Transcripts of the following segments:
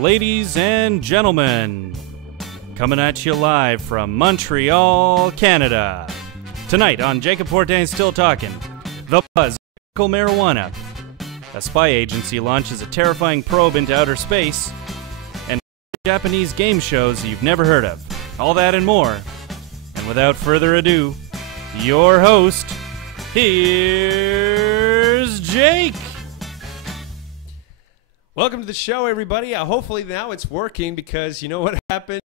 Ladies and gentlemen, coming at you live from Montreal, Canada. Tonight on Jacob Fortin's Still Talking, the buzz of medical marijuana. A spy agency launches a terrifying probe into outer space, and Japanese game shows you've never heard of. All that and more. And without further ado, your host, here's Jake. Welcome to the show, everybody. Hopefully now it's working, because you know what happened?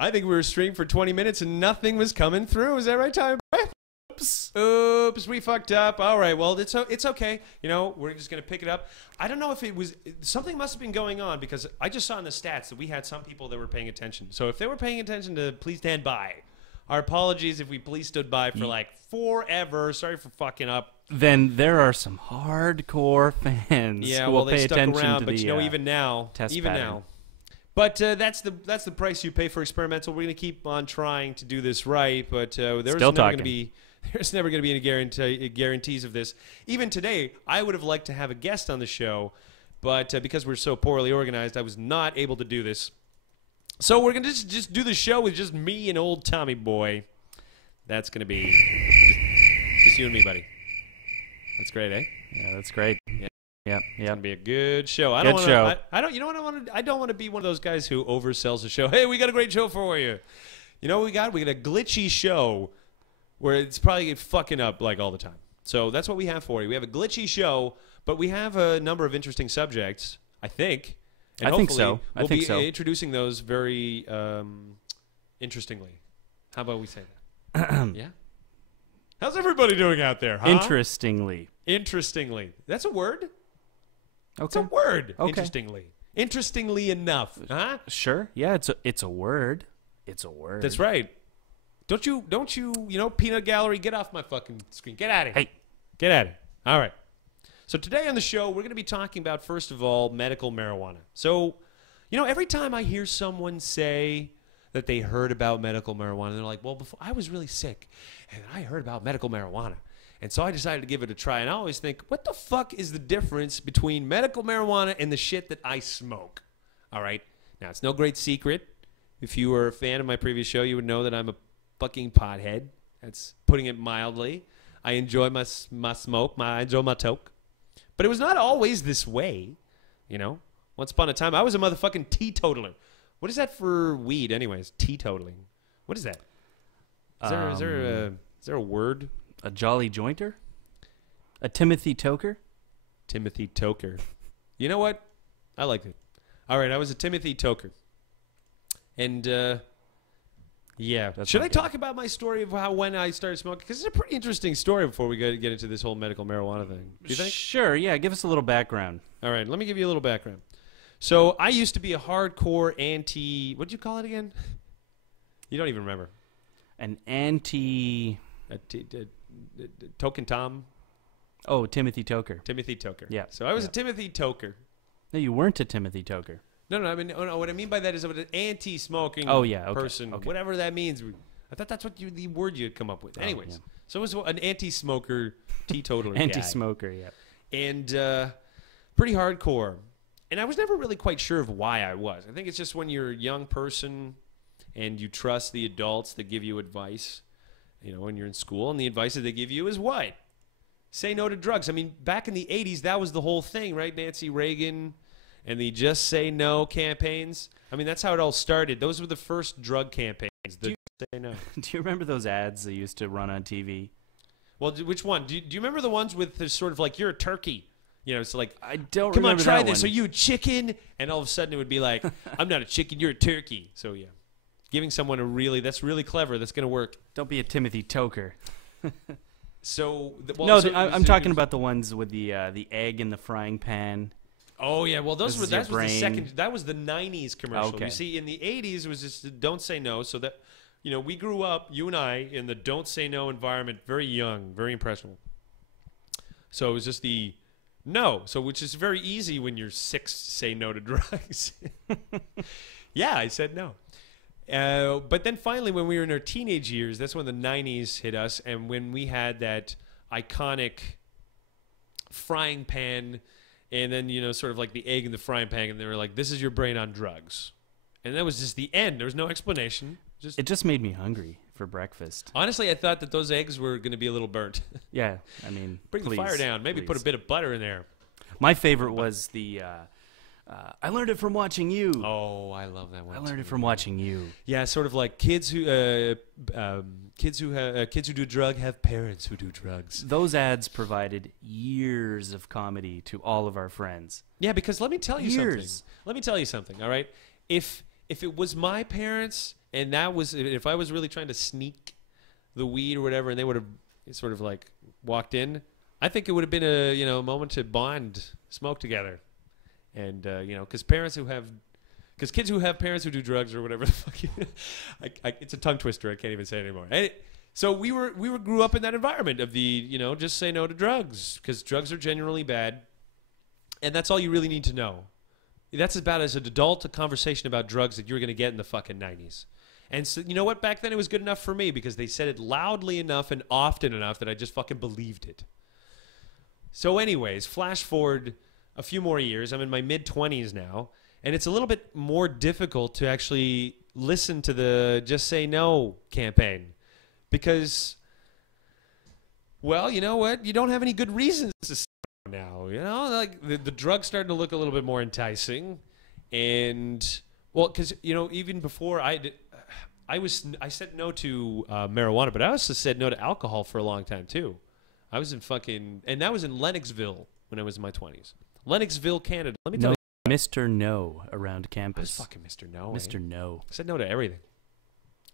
I think we were streaming for 20 minutes and nothing was coming through. Is that right, Tyler? Oops, we fucked up. All right, well, it's okay. You know, we're just going to pick it up. I don't know if it was, something must have been going on, because I just saw in the stats that we had some people that were paying attention. So if they were paying attention to Please Stand By, our apologies if we please stood by for like forever. Sorry for fucking up. Then there are some hardcore fans who will pay attention around, to but the you know, even now, But that's the price you pay for experimental. We're going to keep on trying to do this right, but there's never going to be any guarantees of this. Even today, I would have liked to have a guest on the show, but because we're so poorly organized, I was not able to do this. So we're going to just do the show with just me and old Tommy Boy. That's going to be just you and me, buddy. That's great, eh? Yeah, that's great. Yeah. Yeah. It's gonna be a good show. Good show. I don't. You know what I want to? I don't want to be one of those guys who oversells the show. Hey, we got a great show for you. You know what we got? We got a glitchy show where it's probably fucking up like all the time. So that's what we have for you. We have a glitchy show, but we have a number of interesting subjects, I think. And I think so. We'll be introducing those very interestingly. How about we say that? Yeah. How's everybody doing out there? Huh? Interestingly. That's a word. Okay. It's a word. Okay. Interestingly enough. Huh? Sure. Yeah, it's a word. It's a word. That's right. Don't you, Peanut Gallery, get off my fucking screen. Get out of here. Hey. Get out of here. All right. So today on the show, we're going to be talking about, first of all, medical marijuana. So, every time I hear someone say that they heard about medical marijuana, they're like, well, before I was really sick, and I heard about medical marijuana. And so I decided to give it a try. And I always think, what the fuck is the difference between medical marijuana and the shit that I smoke? All right? Now, it's no great secret. If you were a fan of my previous show, you would know that I'm a fucking pothead. That's putting it mildly. I enjoy my smoke. I enjoy my toke. But it was not always this way, Once upon a time, I was a motherfucking teetotaler. What is that for weed, anyways? Teetotaling. What is that? Is there a word? A jolly jointer? A Timothy toker? Timothy toker. You know what? I like it. All right, I was a Timothy toker. And, yeah. Should I talk about my story of when I started smoking? Because it's a pretty interesting story before we get into this whole medical marijuana thing. Do you think? Sure, yeah. Give us a little background. All right, let me give you a little background. So I used to be a hardcore what did you call it again? You don't even remember. An anti... Token Tom? Oh, Timothy toker. Timothy toker. Yeah. So I was a Timothy toker. No, you weren't a Timothy toker. No, I mean, what I mean by that is an anti-smoking person, okay. Whatever that means. I thought that's the word you had come up with. Anyways, yeah. So it was an anti-smoker, teetotaler Anti-smoker, yeah. And pretty hardcore. And I was never really quite sure of why I was. I think it's just when you're a young person and you trust the adults that give you advice, when you're in school, and the advice that they give you is what? Say no to drugs. I mean, back in the 80s, that was the whole thing, right? Nancy Reagan and the Just Say No campaigns. I mean, that's how it all started. Those were the first drug campaigns. Say no. Do you remember those ads they used to run on TV? Well, which one? Do you remember the ones with the sort of like, you're a turkey? It's like, I don't come on, remember try that this. one. Are you a chicken? And all of a sudden it would be like, I'm not a chicken, you're a turkey. So, yeah. Giving someone that's really clever. That's going to work. Don't be a Timothy toker. So, I'm talking about the ones with the egg in the frying pan. Oh yeah, well that was the second. That was the '90s commercial. Okay. You see, in the '80s it was just don't say no. So that we grew up, you and I, in the don't say no environment, very young, very impressionable. So it was just the no. So which is very easy when you're 6 to say no to drugs. Yeah, I said no. But then finally, when we were in our teenage years, that's when the '90s hit us, and when we had that iconic frying pan and then, sort of like the egg in the frying pan, and they were like, this is your brain on drugs. And that was just the end. There was no explanation. It just made me hungry for breakfast. Honestly, I thought that those eggs were going to be a little burnt. Yeah, I mean, Bring the fire down. Maybe put a bit of butter in there. My favorite was the, I learned it from watching you. Oh, I love that one. I learned it from watching you. Yeah, sort of like kids who do drug have parents who do drugs. Those ads provided years of comedy to all of our friends. Yeah, because let me tell you Years. something. Let me tell you something, all right? If it was my parents and if I was really trying to sneak the weed or whatever, and they would have sort of like walked in, I think it would have been a moment to bond, smoke together, and because kids who have parents who do drugs or whatever the fuck, it's a tongue twister. I can't even say it anymore. So we grew up in that environment of just say no to drugs, because drugs are genuinely bad, and that's all you really need to know. That's about as an adult a conversation about drugs that you're going to get in the fucking 90s. And so, you know what? Back then it was good enough for me because they said it loudly enough and often enough that I just fucking believed it. So anyways, flash forward a few more years. I'm in my mid-20s now, and it's a little bit more difficult to actually listen to the Just Say No campaign because, well, you know what? You don't have any good reasons to say no now. Like the drug's starting to look a little bit more enticing. And, well, because, even before I said no to marijuana, but I also said no to alcohol for a long time, too. I was in and that was in Lennoxville when I was in my 20s. Lennoxville, Canada. Let me tell you. Mr. No around campus. I was fucking Mr. No. Mr. No. I said no to everything.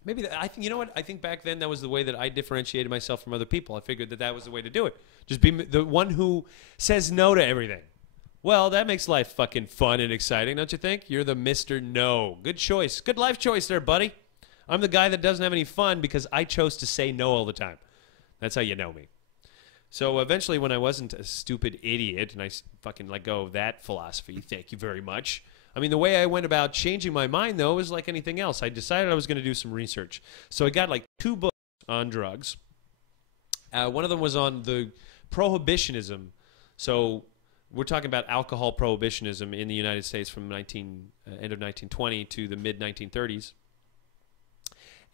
Maybe you know what? I think back then that was the way that I differentiated myself from other people. I figured that was the way to do it. Just be the one who says no to everything. Well, that makes life fucking fun and exciting, don't you think? You're the Mr. No. Good choice. Good life choice there, buddy. I'm the guy that doesn't have any fun because I chose to say no all the time. That's how you know me. So eventually when I wasn't a stupid idiot and I fucking let go of that philosophy, thank you very much. I mean, the way I went about changing my mind, though, was like anything else. I decided I was going to do some research. So I got like 2 books on drugs. One of them was on the prohibitionism. So we're talking about alcohol prohibitionism in the United States from end of 1920 to the mid-1930s.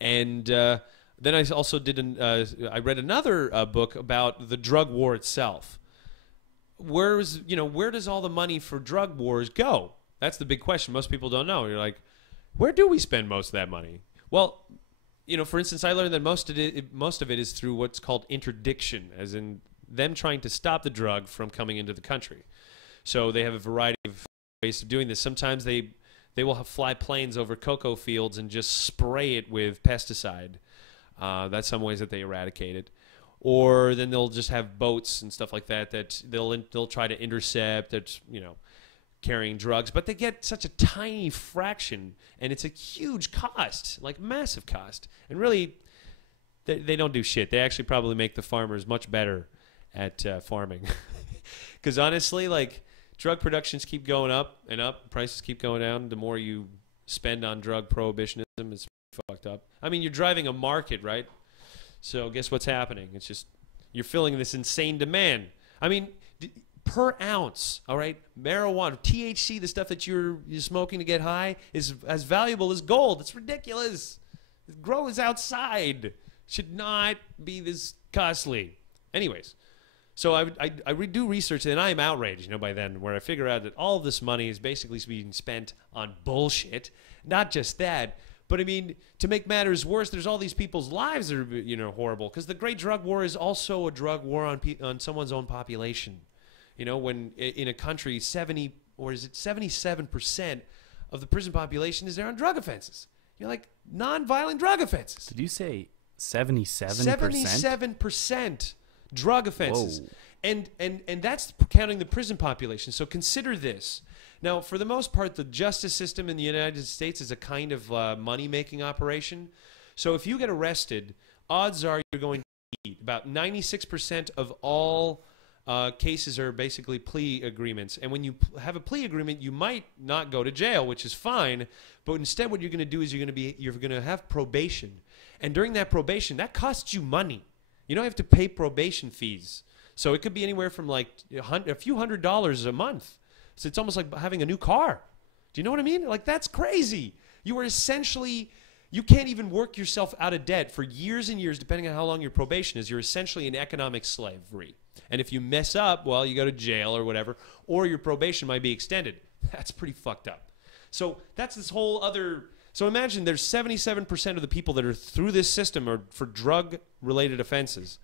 And then I also I read another book about the drug war itself. Where does all the money for drug wars go? That's the big question. Most people don't know. You're like, where do we spend most of that money? Well, for instance, I learned that most of it is through what's called interdiction, as in them trying to stop the drug from coming into the country. So they have a variety of ways of doing this. Sometimes they will fly planes over cocoa fields and just spray it with pesticide. That's some ways that they eradicate it. Or then they'll just have boats and stuff like that they'll try to intercept that carrying drugs, but they get such a tiny fraction, and it's a huge cost, like massive cost. And really, they don't do shit. They actually probably make the farmers much better at farming. Because honestly, like, drug productions keep going up and up, prices keep going down. The more you spend on drug prohibitionism, it's fucked up. I mean, you're driving a market, right? So guess what's happening? It's just you're filling this insane demand. I mean, per ounce, all right, marijuana, THC, the stuff that you're smoking to get high, is as valuable as gold. It's ridiculous. It grows outside. Should not be this costly. Anyways, so I do research, and I am outraged, by then, where I figure out that all of this money is basically being spent on bullshit. Not just that, but I mean, to make matters worse, there's all these people's lives that are, horrible. Because the Great Drug War is also a drug war on someone's own population. When in a country, 77% of the prison population is there on drug offenses. Like non-violent drug offenses. Did you say 77%? 77% drug offenses. Whoa. And that's counting the prison population. So consider this. Now, for the most part, the justice system in the United States is a kind of money-making operation. So if you get arrested, odds are you're going to eat. About 96% of all cases are basically plea agreements. And when you have a plea agreement, you might not go to jail, which is fine. But instead what you're going to do is you're going to have probation. And during that probation, that costs you money. You don't have to pay probation fees. So it could be anywhere from like a few $100s a month. So it's almost like having a new car. Do you know what I mean? Like, that's crazy. You are essentially, you can't even work yourself out of debt for years and years, depending on how long your probation is. You're essentially in economic slavery. And if you mess up, well, you go to jail or whatever, or your probation might be extended. That's pretty fucked up. So that's this whole other... So imagine there's 77% of the people that are through this system are for drug-related offenses.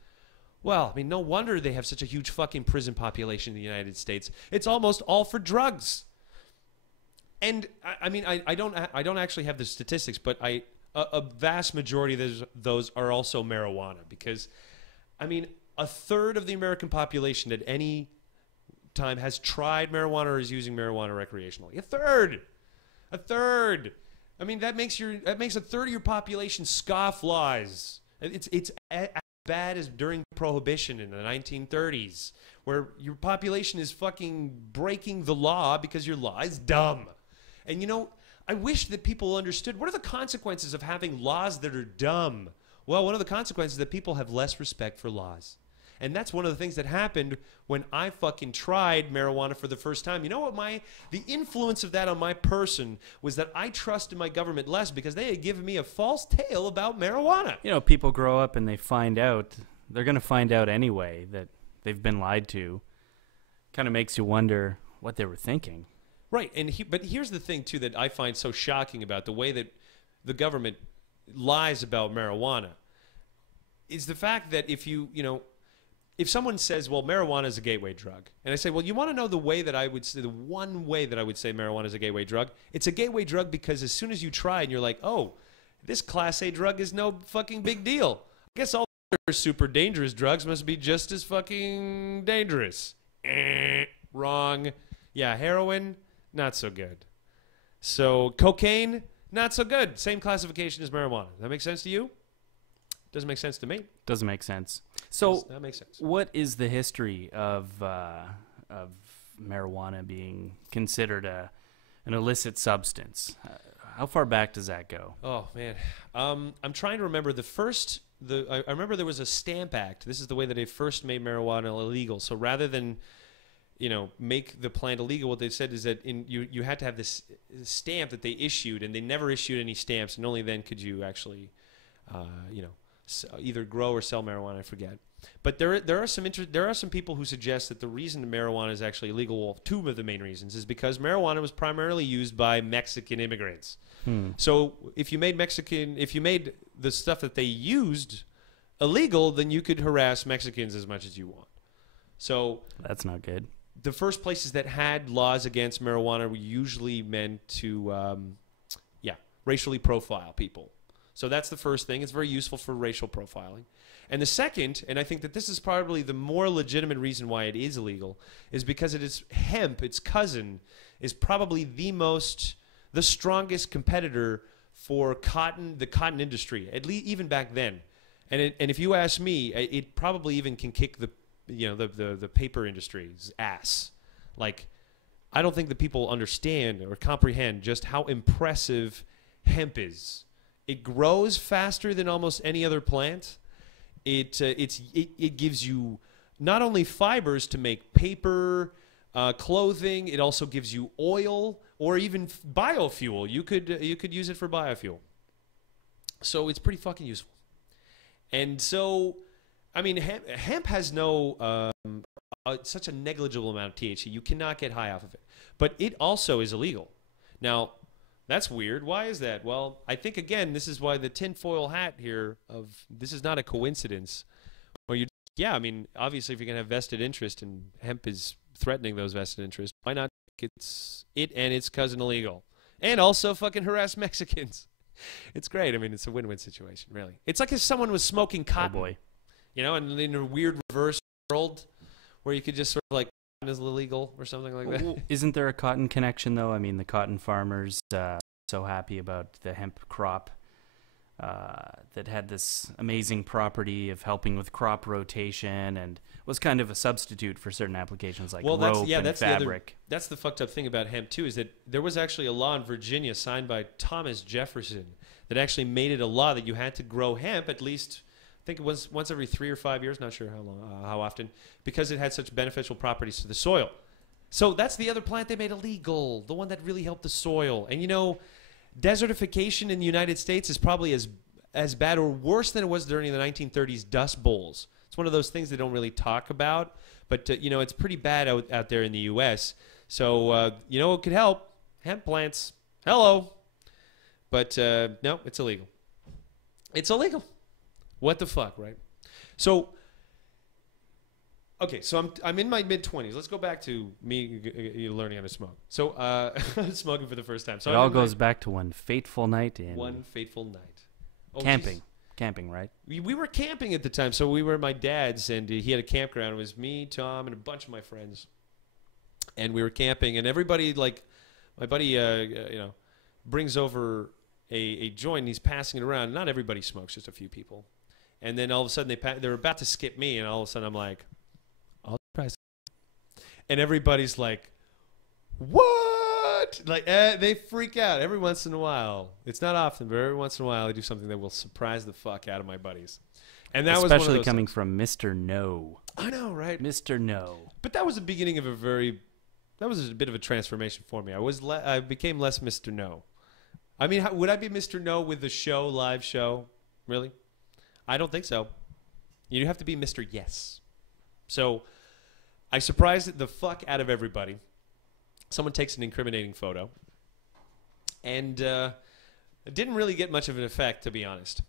Well, I mean, no wonder they have such a huge fucking prison population in the United States. It's almost all for drugs. And I mean, I don't actually have the statistics, but a vast majority of those are also marijuana, because, I mean, a third of the American population at any time has tried marijuana or is using marijuana recreationally. A third. I mean, that makes a third of your population scoff laws. It's as bad as during Prohibition in the 1930s, where your population is fucking breaking the law because your law is dumb. And you know, I wish that people understood, what are the consequences of having laws that are dumb? Well, one of the consequences is that people have less respect for laws. And that's one of the things that happened when I fucking tried marijuana for the first time. You know what the influence of that on my person was, that I trusted my government less because they had given me a false tale about marijuana. You know, people grow up and they find out, they're going to find out anyway that they've been lied to. Kind of makes you wonder what they were thinking. Right, but here's the thing, too, that I find so shocking about the way that the government lies about marijuana, is the fact that if someone says, well, marijuana is a gateway drug, and I say, well, you want to know the one way that I would say marijuana is a gateway drug? It's a gateway drug because as soon as you try and you're like, oh, this Class A drug is no fucking big deal. I guess all other super dangerous drugs must be just as fucking dangerous. Wrong. Yeah, heroin, not so good. So cocaine, not so good. Same classification as marijuana. Does that make sense to you? Doesn't make sense to me. Doesn't make sense. So that makes sense. What is the history of marijuana being considered an illicit substance? How far back does that go? Oh, man. I'm trying to remember I remember there was a Stamp Act. This is the way that they first made marijuana illegal. So rather than make the plant illegal, what they said is that you had to have this stamp that they issued, and they never issued any stamps, and only then could you actually, either grow or sell marijuana. I forget. But there are some people who suggest that the reason marijuana is actually illegal, well, two of the main reasons, is because marijuana was primarily used by Mexican immigrants. So if you made the stuff that they used illegal, then you could harass Mexicans as much as you want. So that's not good. The first places that had laws against marijuana were usually meant to, racially profile people. So that's the first thing. It's very useful for racial profiling. And the second, and I think that this is probably the more legitimate reason why it is illegal, is because it is hemp, its cousin, is probably the strongest competitor for the cotton industry, at least even back then. And if you ask me, it probably even can kick the paper industry's ass. Like, I don't think that people understand or comprehend just how impressive hemp is. It grows faster than almost any other plant. It gives you not only fibers to make paper, clothing. It also gives you oil or even biofuel. You could use it for biofuel. So it's pretty fucking useful. And so, I mean, hemp has such a negligible amount of THC. You cannot get high off of it. But it also is illegal. Now, that's weird. Why is that? Well, I think, again, this is why the tinfoil hat here this is not a coincidence. I mean, obviously, if you're going to have vested interest and hemp is threatening those vested interests, why not make it and its cousin illegal? And also fucking harass Mexicans. It's great. I mean, it's a win-win situation, really. It's like if someone was smoking cotton. Oh, boy. And in a weird reverse world where you could just sort of like, is illegal or something like that. Isn't there a cotton connection, though? I mean, the cotton farmers so happy about the hemp crop that had this amazing property of helping with crop rotation and was kind of a substitute for certain applications like rope and fabric. That's the fucked up thing about hemp, too, is that there was actually a law in Virginia signed by Thomas Jefferson that actually made it a law that you had to grow hemp at least think it was once every 3 or 5 years, not sure how long, how often, because it had such beneficial properties to the soil. So that's the other plant they made illegal, the one that really helped the soil. And you know, desertification in the United States is probably as bad or worse than it was during the 1930s Dust Bowls. It's one of those things they don't really talk about, but you know, it's pretty bad out there in the U.S. So you know, it could help. Hemp plants, hello. But no, it's illegal. It's illegal. What the fuck, right? So, okay, so I'm in my mid-20s. Let's go back to me learning how to smoke. So, smoking for the first time. So it all goes back to one fateful night in one fateful night. Oh, camping. Geez. Camping, right? We were camping at the time. So we were at my dad's, and he had a campground. It was me, Tom, and a bunch of my friends. And we were camping, and everybody, like, my buddy, you know, brings over a joint, and he's passing it around. Not everybody smokes, just a few people. And then all of a sudden, they're about to skip me, and all of a sudden I'm like, I'll try. And everybody's like, what? Like, they freak out every once in a while. It's not often, but every once in a while they do something that will surprise the fuck out of my buddies. And that was one of especially those coming things. from Mr. No. I know, right? Mr. No. But that was the beginning of that was a bit of a transformation for me. I became less Mr. No. I mean, would I be Mr. No with the live show? Really? I don't think so. You have to be Mr. Yes. So I surprised the fuck out of everybody. Someone takes an incriminating photo. And it didn't really get much of an effect, to be honest.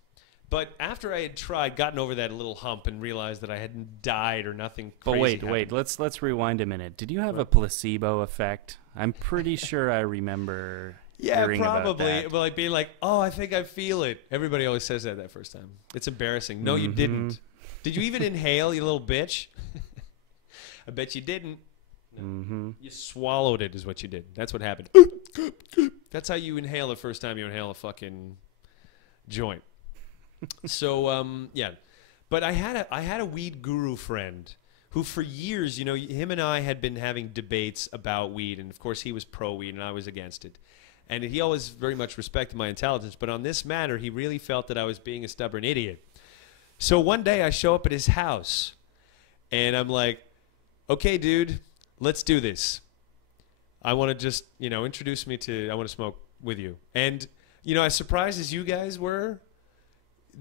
But after I had gotten over that little hump and realized that I hadn't died or nothing crazy But wait, let's rewind a minute. Did you have a placebo effect? I'm pretty sure I remember hearing about probably. that. But like being like, oh, I think I feel it. Everybody always says that first time. It's embarrassing. No, you didn't. Did you even inhale, you little bitch? I bet you didn't. No. You swallowed it is what you did. That's what happened. That's how you inhale the first time you inhale a fucking joint. So yeah, but I had a weed guru friend who for years, you know, him and I had been having debates about weed, and of course he was pro weed and I was against it, and he always very much respected my intelligence, but on this matter he really felt that I was being a stubborn idiot. So one day I show up at his house and I'm like, okay dude, let's do this. I want to just, you know, introduce me to, I want to smoke with you. And you know, as surprised as you guys were,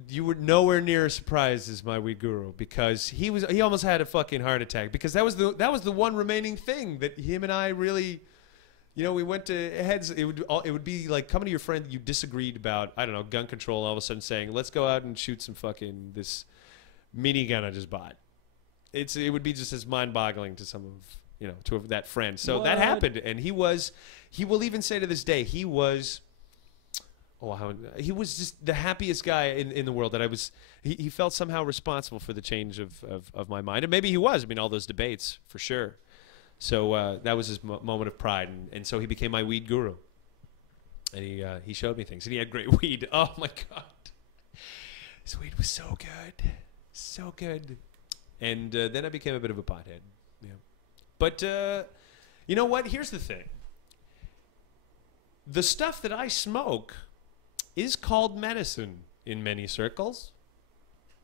you were nowhere near as surprised as my weed guru, because he almost had a fucking heart attack, because that was the one remaining thing that him and I really, you know, we went to heads. It would be like coming to your friend that you disagreed about, I don't know, gun control, all of a sudden saying, let's go out and shoot some fucking this minigun I just bought. It would be just as mind-boggling to some of, you know, to that friend. So What? that happened, and he will even say to this day, he was just the happiest guy in the world, that he felt somehow responsible for the change of my mind. And maybe he was. I mean, all those debates, for sure. So that was his moment of pride. And so he became my weed guru. And he showed me things. And he had great weed. Oh, my God. His weed was so good. So good. And then I became a bit of a pothead. Yeah. But you know what? Here's the thing. The stuff that I smoke is called medicine in many circles.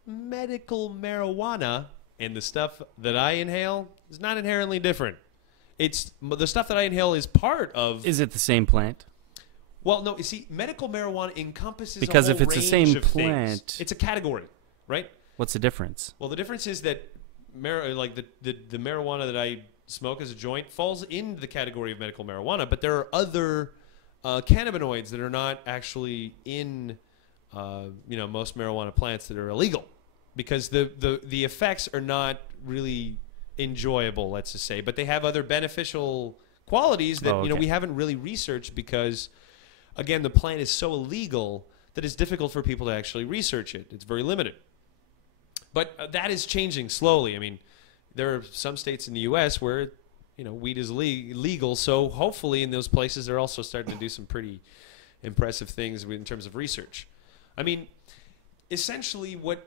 Medical marijuana and the stuff that I inhale is not inherently different. It's the stuff that I inhale is part of. Is it the same plant? Well, no. You see, medical marijuana encompasses Because a whole if it's the range same of things. plant, It's a category, right? what's the difference? Well, the difference is that like the marijuana that I smoke as a joint falls into the category of medical marijuana, but there are other cannabinoids that are not actually in you know, most marijuana plants that are illegal, because the effects are not really enjoyable, let's just say, but they have other beneficial qualities that you know, we haven't really researched, because again, the plant is so illegal that it's difficult for people to actually research it. It's very limited. But that is changing slowly. I mean, there are some states in the U.S. where, you know, weed is legal, so hopefully in those places they're also starting to do some pretty impressive things in terms of research. I mean, essentially what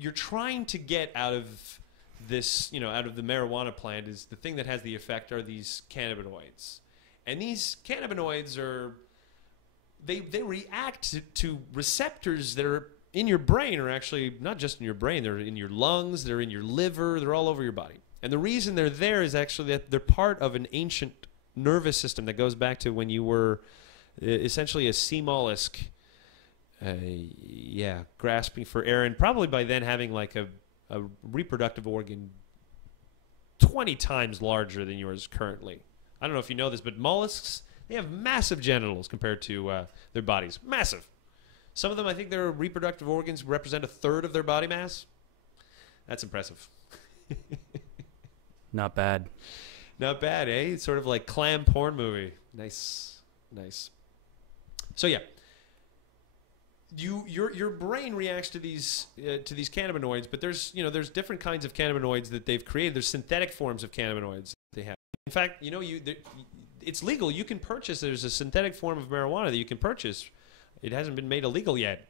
you're trying to get out of this, you know, out of the marijuana plant, is the thing that has the effect are these cannabinoids. And these cannabinoids are, they react to receptors that are in your brain are actually not just in your brain. They're in your lungs. They're in your liver. They're all over your body. And the reason they're there is actually that they're part of an ancient nervous system that goes back to when you were essentially a sea mollusk, grasping for air, and probably by then having like a reproductive organ 20 times larger than yours currently. I don't know if you know this, but mollusks, they have massive genitals compared to their bodies. Massive. Some of them, I think their reproductive organs represent a third of their body mass. That's impressive. Not bad. Not bad, eh? It's sort of like clam porn movie. Nice. Nice. So yeah, your brain reacts to these cannabinoids, but there's different kinds of cannabinoids that they've created. There's synthetic forms of cannabinoids they have. In fact, it's legal. You can purchase. There's a synthetic form of marijuana that you can purchase. It hasn't been made illegal yet.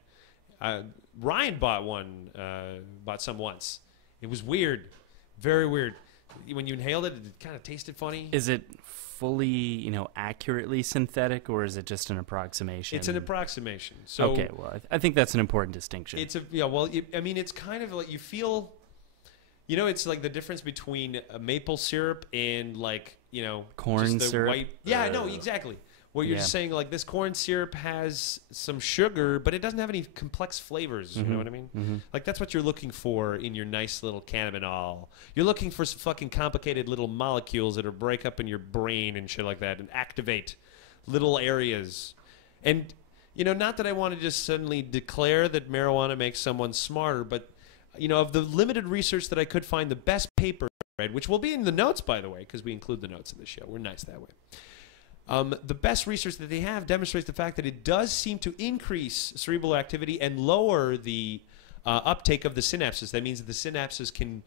Ryan bought some once. It was weird, very weird. When you inhaled it, it kind of tasted funny. Is it fully, accurately synthetic, or is it just an approximation? It's an approximation. So okay, well, I think that's an important distinction. It's it's kind of like you feel, it's like the difference between a maple syrup and corn just the syrup. White, yeah, no, exactly. Where you're just saying like this corn syrup has some sugar, but it doesn't have any complex flavors. You know what I mean? Mm-hmm. Like that's what you're looking for in your nice little cannabinol. You're looking for some fucking complicated little molecules that are break up in your brain and shit like that and activate little areas. And not that I want to just suddenly declare that marijuana makes someone smarter, but of the limited research that I could find, the best paper I read, which will be in the notes by the way, because we include the notes in the show. We're nice that way. The best research that they have demonstrates the fact that it does seem to increase cerebral activity and lower the uptake of the synapses. That means that the synapses can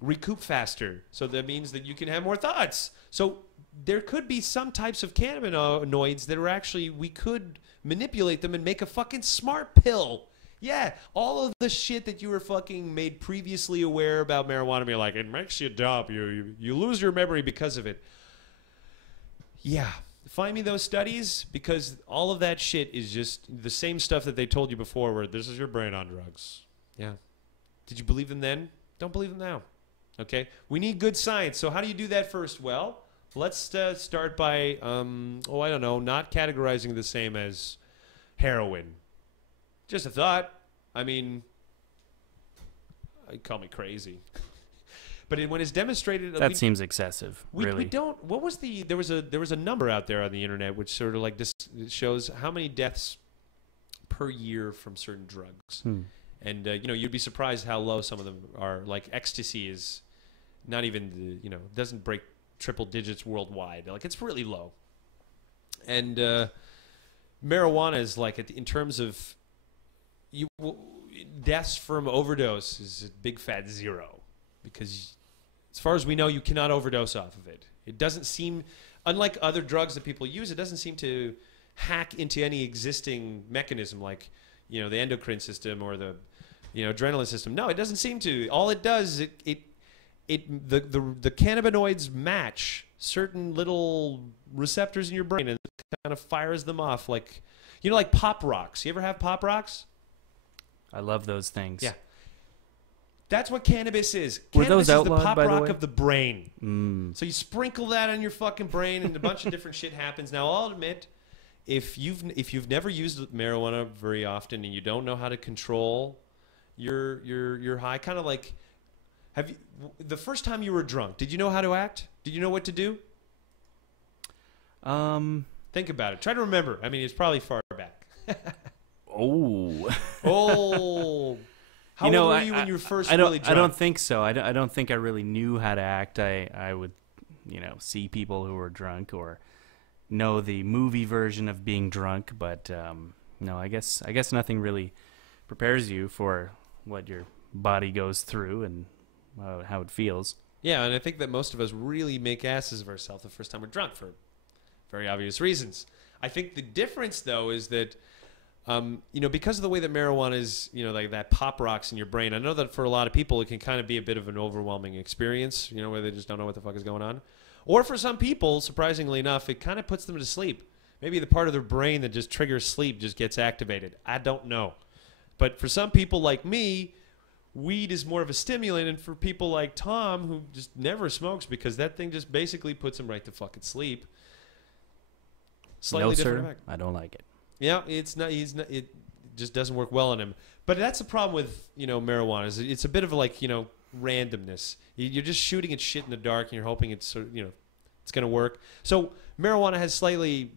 recoup faster. So that means that you can have more thoughts. So there could be some types of cannabinoids that are actually, we could manipulate them and make a fucking smart pill. Yeah, all of the shit that you were fucking made previously aware about marijuana, you're like, it makes you dumb. You lose your memory because of it. Yeah, find me those studies, because all of that shit is just the same stuff that they told you before, where this is your brain on drugs. Yeah. Did you believe them then? Don't believe them now. Okay? We need good science. So how do you do that first? Well, let's start by, not categorizing the same as heroin. Just a thought. I mean, call me crazy. But when it's demonstrated, that seems excessive. Really, we don't. What was there was a number out there on the internet which sort of like shows how many deaths per year from certain drugs, and you'd be surprised how low some of them are. Like ecstasy is not even doesn't break triple digits worldwide. Like it's really low, and marijuana is like in terms of deaths from overdose is a big fat zero. Because as far as we know, you cannot overdose off of it. It doesn't seem, unlike other drugs that people use, it doesn't seem to hack into any existing mechanism like, the endocrine system or the, adrenaline system. No, it doesn't seem to. All it does is the cannabinoids match certain little receptors in your brain and it kind of fires them off like, like pop rocks. You ever have pop rocks? I love those things. Yeah. That's what cannabis is. Were Cannabis those outlawed, is the pop by the rock way? of the brain. So you sprinkle that on your fucking brain, and a bunch of different shit happens. Now, I'll admit, if you've never used marijuana very often and you don't know how to control your high, kind of like, the first time you were drunk, did you know how to act? Did you know what to do? Think about it. Try to remember. I mean, it's probably far back. Oh. How old were you when you were first really drunk? I don't think so. I don't think I really knew how to act. I would, see people who were drunk or know the movie version of being drunk. But no, I guess nothing really prepares you for what your body goes through and how it feels. Yeah, and I think that most of us really make asses of ourselves the first time we're drunk for very obvious reasons. I think the difference, though, is that because of the way that marijuana is, like that pop rocks in your brain, I know that for a lot of people it can kind of be a bit of an overwhelming experience, where they just don't know what the fuck is going on. Or for some people, surprisingly enough, it kind of puts them to sleep. Maybe the part of their brain that just triggers sleep just gets activated. I don't know. But for some people like me, weed is more of a stimulant, and for people like Tom, who just never smokes because that thing just basically puts him right to fucking sleep. Slightly different effect. I don't like it. Yeah, it's not. It just doesn't work well on him. But that's the problem with marijuana. Is it's a bit of like randomness. You're just shooting at shit in the dark, and you're hoping it's it's going to work. So marijuana has slightly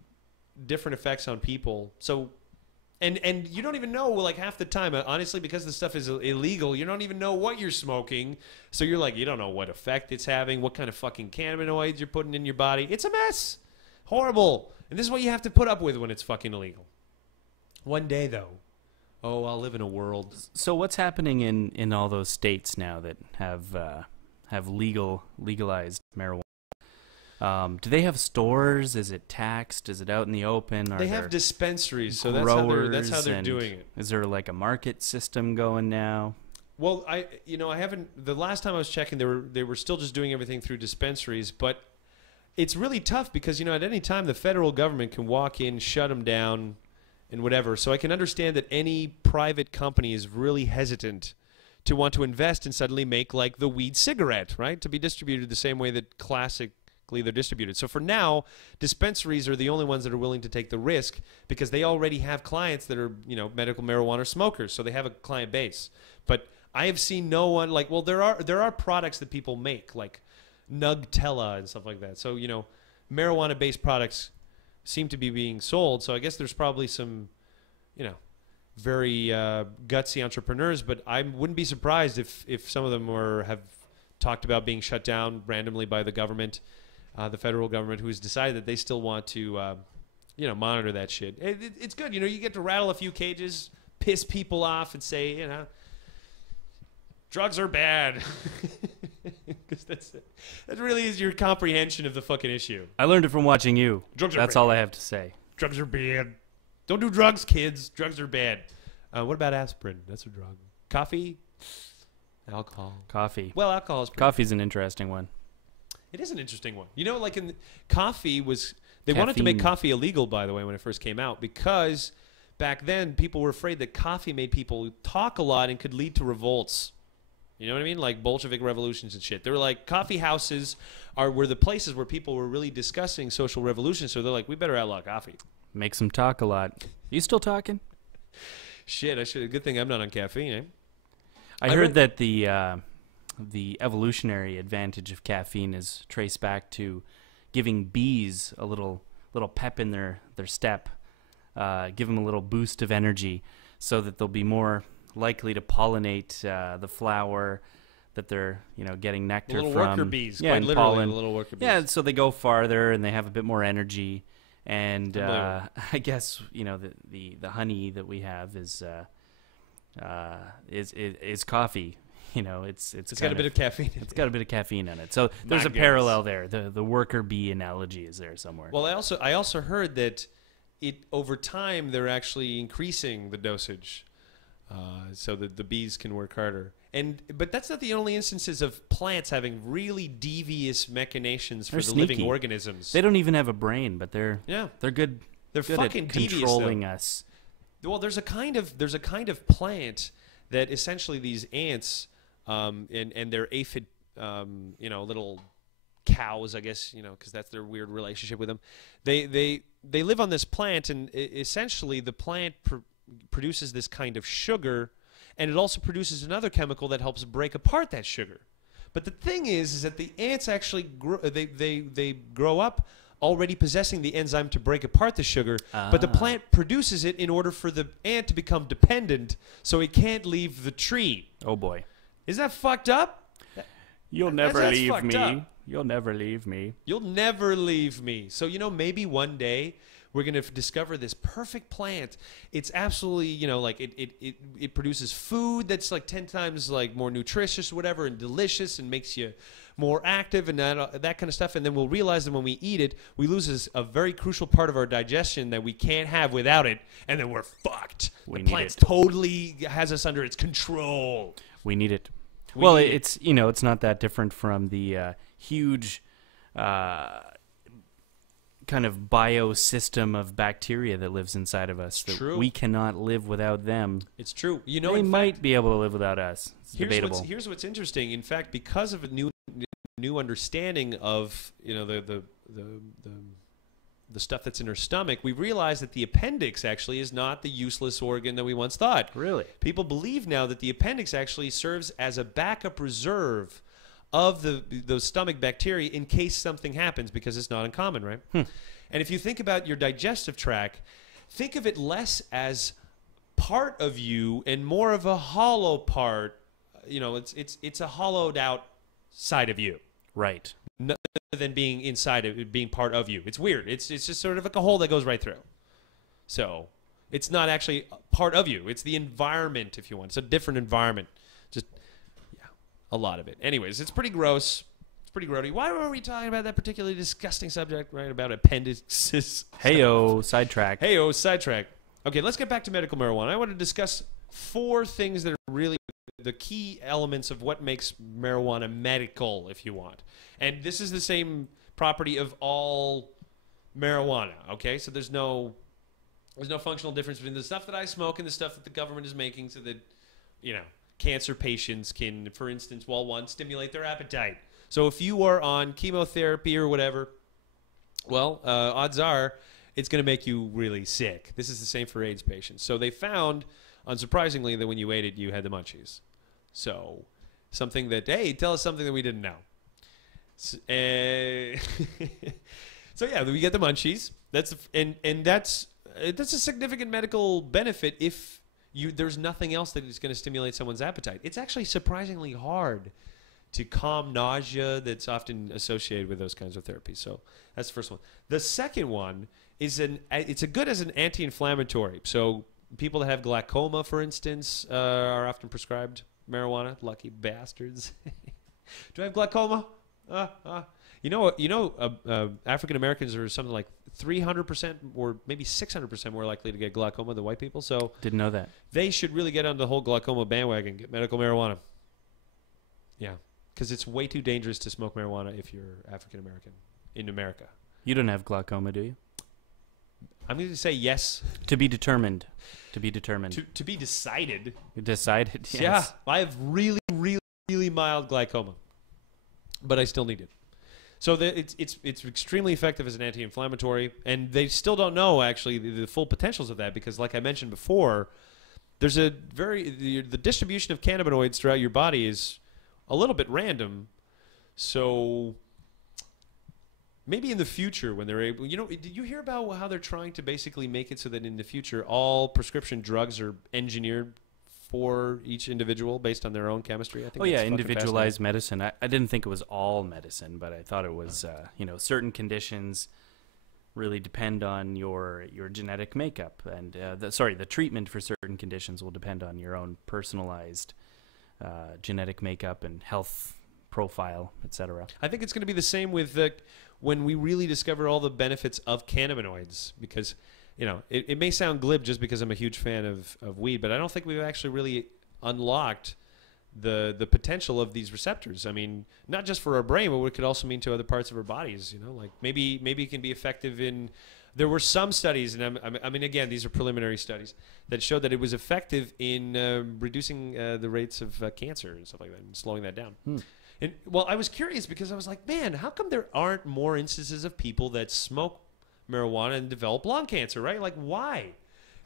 different effects on people. So. And you don't even know, like, half the time, honestly, because the stuff is illegal, you don't even know what you're smoking. So you're like, you don't know what effect it's having, what kind of fucking cannabinoids you're putting in your body. It's a mess. Horrible. And this is what you have to put up with when it's fucking illegal. One day, though, I'll live in a world. So what's happening in all those states now that have legalized marijuana? Do they have stores? Is it taxed? Is it out in the open? They have dispensaries, so that's how they're doing it. Is there like a market system going now? Well, I haven't. The last time I was checking, they were still just doing everything through dispensaries, but it's really tough because at any time the federal government can walk in, shut them down, and whatever. So I can understand that any private company is really hesitant to want to invest and suddenly make like the weed cigarette, right? To be distributed the same way that classically they're distributed. So for now, dispensaries are the only ones that are willing to take the risk because they already have clients that are, medical marijuana smokers. So they have a client base. But I have seen no one there are products that people make like Nugtella and stuff like that. So, marijuana-based products seem to be being sold. So I guess there's probably some, very gutsy entrepreneurs, but I wouldn't be surprised if some of them have talked about being shut down randomly by the government. The federal government, who has decided that they still want to, monitor that shit. It's good. You get to rattle a few cages, piss people off, and say, drugs are bad. Because that really is your comprehension of the fucking issue. I learned it from watching you. Drugs are That's bad. all I have to say. Drugs are bad. Don't do drugs, kids. Drugs are bad. What about aspirin? That's a drug. Coffee? Alcohol. Coffee. Well, alcohol is pretty Coffee's an interesting one. It is an interesting one. Like in coffee was they wanted to make coffee illegal, by the way, when it first came out, because back then people were afraid that coffee made people talk a lot and could lead to revolts. You know what I mean? Like Bolshevik revolutions and shit. They were like, coffee houses were the places where people were really discussing social revolutions. So they're like, we better outlaw coffee. Makes them talk a lot. You still talking? Shit, I should. Good thing I'm not on caffeine, eh? I heard that the evolutionary advantage of caffeine is traced back to giving bees a little pep in their step, give them a little boost of energy so that they'll be more likely to pollinate the flower that they're getting nectar from. Little worker bees, yeah, quite literally pollen. The little worker bees. Yeah, so they go farther and they have a bit more energy. And I guess the honey that we have is coffee. It's got a bit of caffeine. It's got a bit of caffeine in it. So there's a parallel there. The worker bee analogy is there somewhere. Well, I also heard that over time they're actually increasing the dosage, so that the bees can work harder. But that's not the only instances of plants having really devious machinations for the living organisms. They don't even have a brain, but they're good. They're good fucking at devious, controlling us. Well, there's a kind of plant that essentially these ants and their aphid, little cows, I guess, because that's their weird relationship with them. They live on this plant, and essentially the plant produces this kind of sugar, and it also produces another chemical that helps break apart that sugar. But the thing is that the ants actually they grow up already possessing the enzyme to break apart the sugar, but the plant produces it in order for the ant to become dependent, so it can't leave the tree. Oh boy. Is that fucked up? You'll never leave fucked me. Up. You'll never leave me. You'll never leave me. So, maybe one day we're going to discover this perfect plant. It's absolutely, it produces food that's like 10 times like more nutritious or whatever and delicious and makes you more active and that kind of stuff. And then we'll realize that when we eat it, we lose a very crucial part of our digestion that we can't have without it. And then we're fucked. The plant totally has us under its control. We need it. Well, it's not that different from the huge kind of biosystem of bacteria that lives inside of us. That true. We cannot live without them. It's true. You know, They in might fact, be able to live without us. It's debatable. here's what's interesting. In fact, because of a new understanding of, you know, the stuff that's in our stomach, we realize that the appendix actually is not the useless organ that we once thought. Really? People believe now that the appendix actually serves as a backup reserve of those stomach bacteria in case something happens, because it's not uncommon, right? And if you think about your digestive tract, think of it less as part of you and more of a hollow part. You know, it's a hollowed out side of you. Right. Rather than being inside of it, being part of you. It's weird. It's just sort of like a hole that goes right through. So it's not actually part of you. It's the environment, if you want. It's a different environment. Just, yeah, a lot of it. Anyways, it's pretty gross. It's pretty grody. Why were we talking about that particularly disgusting subject, right, about appendices? Hey-o, sidetrack. Hey-o, sidetrack. Okay, let's get back to medical marijuana. I want to discuss 4 things that are really the key elements of what makes marijuana medical, if you want. And this is the same property of all marijuana, okay? So there's no functional difference between the stuff that I smoke and the stuff that the government is making so that, you know, cancer patients can, for instance, well, one, stimulate their appetite. So if you are on chemotherapy or whatever, well, odds are it's going to make you really sick. This is the same for AIDS patients. So they found, unsurprisingly, that when you ate it, you had the munchies. So something that, hey, tell us something that we didn't know. So yeah, we get the munchies. That's a significant medical benefit if there's nothing else that is going to stimulate someone's appetite. It's actually surprisingly hard to calm nausea that's often associated with those kinds of therapies. So that's the first one. The second one is it's a good as an anti-inflammatory. So people that have glaucoma, for instance, are often prescribed marijuana. Lucky bastards. Do I have glaucoma? African Americans are something like 300% or maybe 600% more likely to get glaucoma than white people. So didn't know that. They should really get on the whole glaucoma bandwagon, get medical marijuana. Yeah, because it's way too dangerous to smoke marijuana if you're African American in America. You don't have glaucoma, do you? I'm going to say yes. To be determined. To be determined. To be decided. Decided, yes. Yeah, I have really, really, really mild glaucoma, but I still need it. So it's extremely effective as an anti-inflammatory, and they still don't know actually the full potentials of that because, like I mentioned before, there's the distribution of cannabinoids throughout your body is a little bit random. So maybe in the future when they're able, did you hear about how they're trying to basically make it so that in the future all prescription drugs are engineered for each individual based on their own chemistry? I think individualized medicine. I didn't think it was all medicine, but I thought it was, certain conditions really depend on your genetic makeup. And the treatment for certain conditions will depend on your own personalized genetic makeup and health profile, etc. I think it's going to be the same with when we really discover all the benefits of cannabinoids, because it may sound glib just because I'm a huge fan of weed, but I don't think we've actually really unlocked the potential of these receptors. I mean, not just for our brain, but what it could also mean to other parts of our bodies. Like maybe it can be effective in. There were some studies, and I mean, again, these are preliminary studies that showed that it was effective in reducing the rates of cancer and stuff like that, and slowing that down. And well, I was curious because I was like, man, how come there aren't more instances of people that smoke marijuana and develop lung cancer, right? Like, why?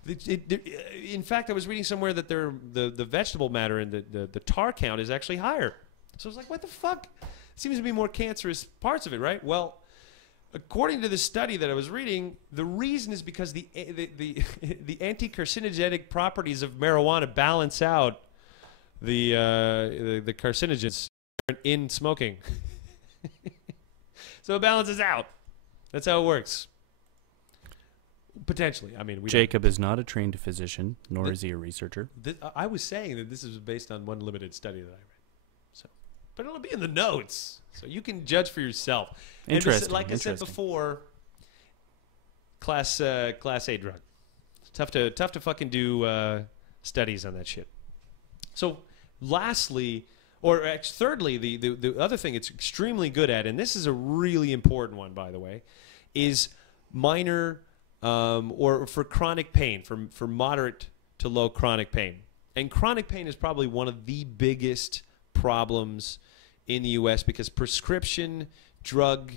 In fact, I was reading somewhere that the vegetable matter and the tar count is actually higher. So I was like, what the fuck? Seems to be more cancerous parts of it, right? Well, according to the study that I was reading, the reason is because the anti-carcinogenic properties of marijuana balance out the carcinogens in smoking. So it balances out. That's how it works. Potentially. I mean, Jacob is not a trained physician, nor is he a researcher. I was saying that this is based on one limited study that I read. So, but it'll be in the notes, so you can judge for yourself. Interesting. And like I said before, class A drug. Tough to fucking do studies on that shit. So, lastly, or thirdly, the other thing it's extremely good at, and this is a really important one, by the way, is minor or for chronic pain, for moderate to low chronic pain. And chronic pain is probably one of the biggest problems in the U.S. because prescription drug,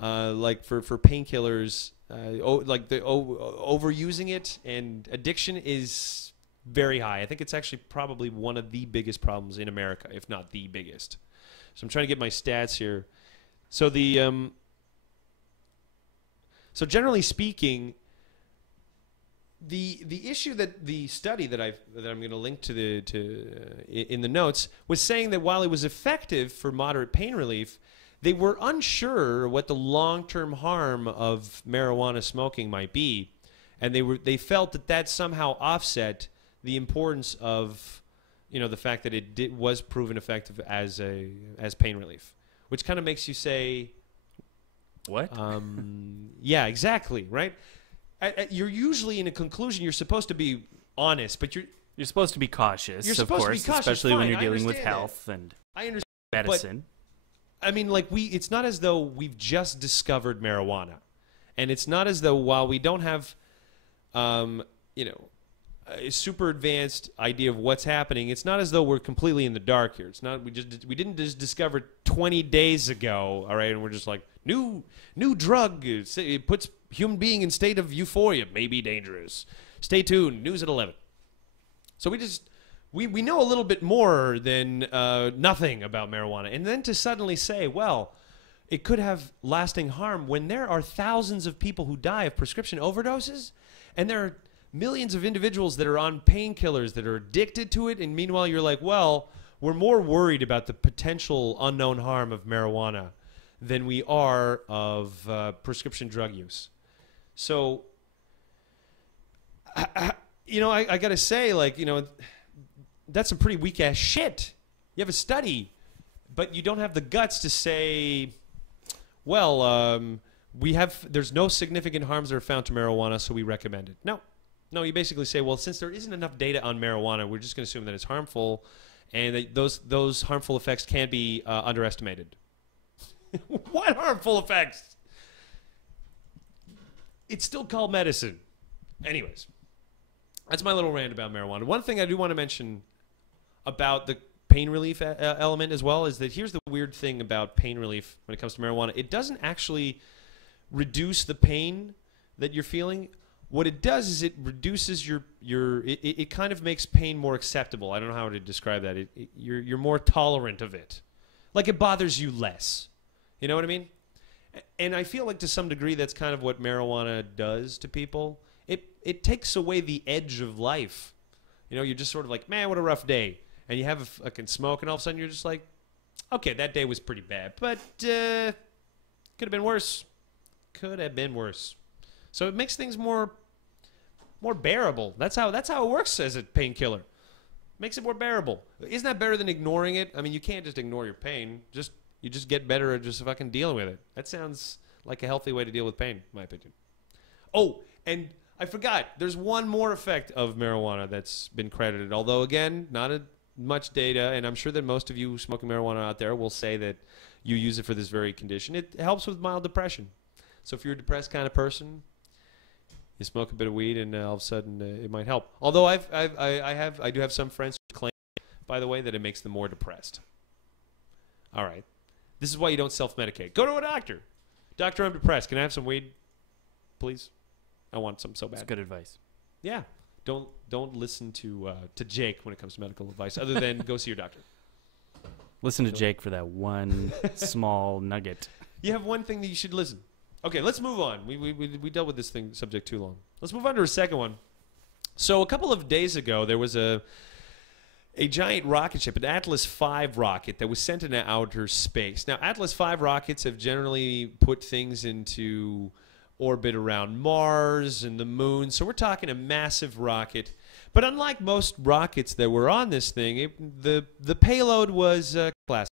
like for painkillers, overusing it and addiction is very high. I think it's actually probably one of the biggest problems in America, if not the biggest. So I'm trying to get my stats here. So so generally speaking, the issue that the study that I'm going to link to in the notes was saying that while it was effective for moderate pain relief, they were unsure what the long-term harm of marijuana smoking might be, and they felt that somehow offset the importance of the fact that it was proven effective as pain relief, which kind of makes you say, what? Yeah, exactly, right? You're usually in a conclusion. You're supposed to be honest, but you're supposed to be cautious. You're supposed to be cautious, especially fine, when you're I dealing with understand health and I understand medicine. But, I mean, like it's not as though we've just discovered marijuana, and it's not as though while we don't have, a super advanced idea of what's happening, it's not as though we're completely in the dark here. It's not we didn't just discover 20 days ago, all right, and we're just like new drug. It puts human being in state of euphoria, may be dangerous. Stay tuned. News at 11. So we know a little bit more than nothing about marijuana, and then to suddenly say, well, it could have lasting harm when there are thousands of people who die of prescription overdoses, and there are millions of individuals that are on painkillers that are addicted to it, and meanwhile you're like, well, we're more worried about the potential unknown harm of marijuana than we are of prescription drug use. So, I got to say, that's some pretty weak-ass shit. You have a study, but you don't have the guts to say, well, there's no significant harms that are found to marijuana, so we recommend it. No, you basically say, well, since there isn't enough data on marijuana, we're just going to assume that it's harmful, and that those harmful effects can be underestimated. What harmful effects? It's still called medicine. Anyways, that's my little rant about marijuana. One thing I do want to mention about the pain relief element as well is that here's the weird thing about pain relief when it comes to marijuana. It doesn't actually reduce the pain that you're feeling. What it does is it reduces it kind of makes pain more acceptable. I don't know how to describe that. You're more tolerant of it. Like it bothers you less. You know what I mean? And I feel like to some degree that's kind of what marijuana does to people. It takes away the edge of life. You're just sort of like, man, what a rough day. And you have a fucking smoke, and all of a sudden you're just like, okay, that day was pretty bad, but could have been worse. Could have been worse. So it makes things more bearable. That's how it works as a painkiller. Makes it more bearable. Isn't that better than ignoring it? I mean, you can't just ignore your pain. You just get better at just fucking dealing with it. That sounds like a healthy way to deal with pain, in my opinion. Oh, and I forgot. There's one more effect of marijuana that's been credited. Although, again, not much data, and I'm sure that most of you smoking marijuana out there will say that you use it for this very condition. It helps with mild depression. So if you're a depressed kind of person, you smoke a bit of weed, and all of a sudden it might help. Although I do have some friends who claim, by the way, that it makes them more depressed. All right. This is why you don't self-medicate. Go to a doctor. Doctor, I'm depressed. Can I have some weed, please? I want some so bad. That's good advice. Yeah. Don't listen to Jake when it comes to medical advice, other than go see your doctor. Listen to Jake for that one small nugget. You have one thing that you should listen. Okay, let's move on. We dealt with this subject too long. Let's move on to a second one. So a couple of days ago, there was a giant rocket ship, an Atlas V rocket, that was sent into outer space. Now, Atlas V rockets have generally put things into orbit around Mars and the moon, so we're talking a massive rocket. But unlike most rockets that were on this thing, the payload was classified.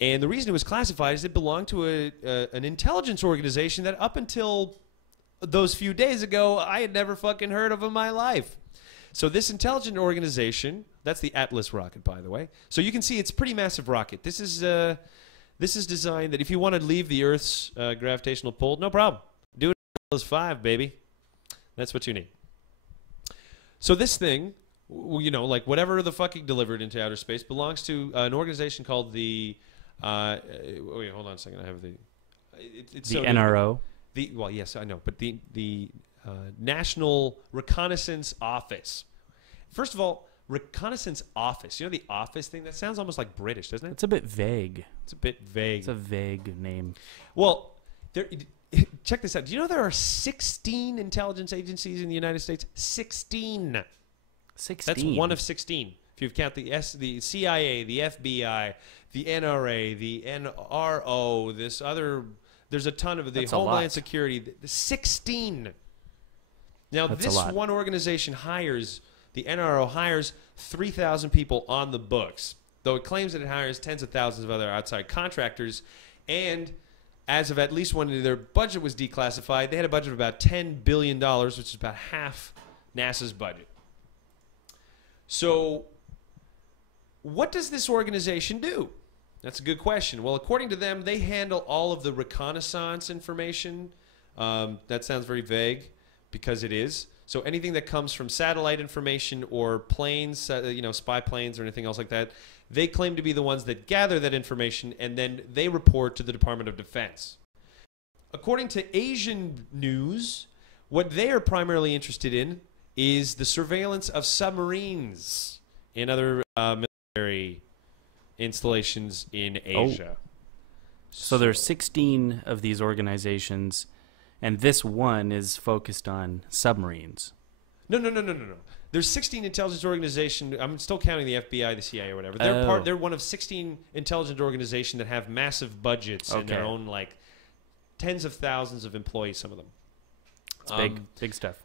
And the reason it was classified is it belonged to an intelligence organization that up until those few days ago, I had never fucking heard of in my life. So this intelligent organization, that's the Atlas rocket, by the way. So you can see it's a pretty massive rocket. This is designed that if you want to leave the Earth's gravitational pull, no problem. Do is 5, baby. That's what you need. So this thing, you know, like whatever the fucking delivered into outer space belongs to an organization called the. Wait, hold on a second. I have the. It's The so NRO. Well, yes, I know, but the National Reconnaissance Office. First of all, Reconnaissance Office. You know the office thing? That sounds almost like British, doesn't it? It's a bit vague. It's a bit vague. It's a vague name. Well, check this out. Do you know there are 16 intelligence agencies in the United States? 16. 16. That's one of 16. If you count the CIA, the FBI, the NRA, the NRO, this other, there's a ton of the That's a Homeland lot. Security. 16. Now, That's a this lot. one organization the NRO hires 3,000 people on the books, though it claims that it hires tens of thousands of other outside contractors. And as of at least when their budget was declassified, they had a budget of about $10 billion, which is about half NASA's budget. So what does this organization do? That's a good question. Well, according to them, they handle all of the reconnaissance information. That sounds very vague because it is. So anything that comes from satellite information or planes, spy planes or anything else like that, they claim to be the ones that gather that information and then they report to the Department of Defense. According to Asian news, what they are primarily interested in is the surveillance of submarines and other military installations in Asia. So there's 16 of these organizations, and this one is focused on submarines. No. There's 16 intelligence organizations. I'm still counting the FBI, the CIA, or whatever. They're one of 16 intelligence organizations that have massive budgets and their own, like, tens of thousands of employees, some of them. It's big stuff.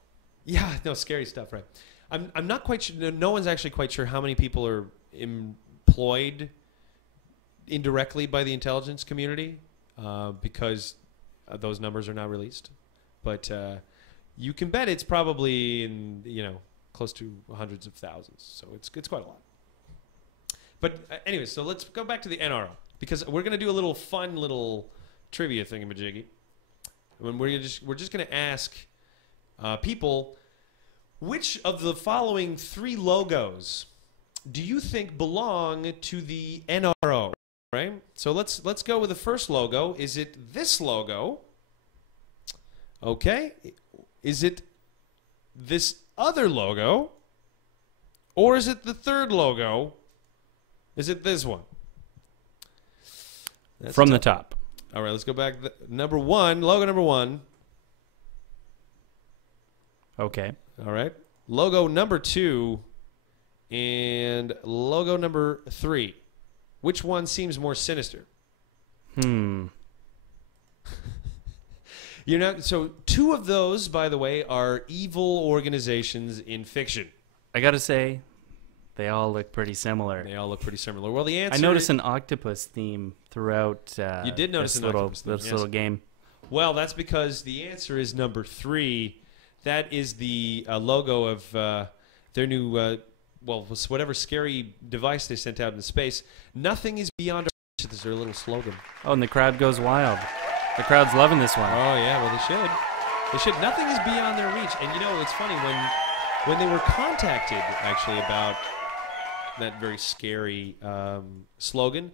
Yeah, no, scary stuff, right? I'm not quite sure. No one's actually quite sure how many people are employed indirectly by the intelligence community because those numbers are not released. But you can bet it's probably in, close to hundreds of thousands. So it's quite a lot. But anyway, so let's go back to the NRO because we're going to do a little fun little trivia thingamajiggy. We're just going to ask people, which of the following 3 logos do you think belong to the NRO? Right. So let's go with the first logo. Is it this logo? Okay. Is it this other logo? Or is it the third logo? Is it this one? That's From the top. All right, let's go back. Number 1, logo number 1. Okay. All right. Logo number 2 and logo number 3. Which one seems more sinister? So 2 of those, by the way, are evil organizations in fiction. I got to say, they all look pretty similar. They all look pretty similar. Well, the answer... I noticed an octopus theme throughout you did notice this an octopus theme, little game. Well, that's because the answer is number 3. That is the logo of their new, whatever scary device they sent out into space. Nothing is beyond our reach. This is their little slogan. Oh, and the crowd goes wild. The crowd's loving this one. Oh, yeah, well, they should. They should. Nothing is beyond their reach. And, it's funny, when they were contacted, actually, about that very scary slogan,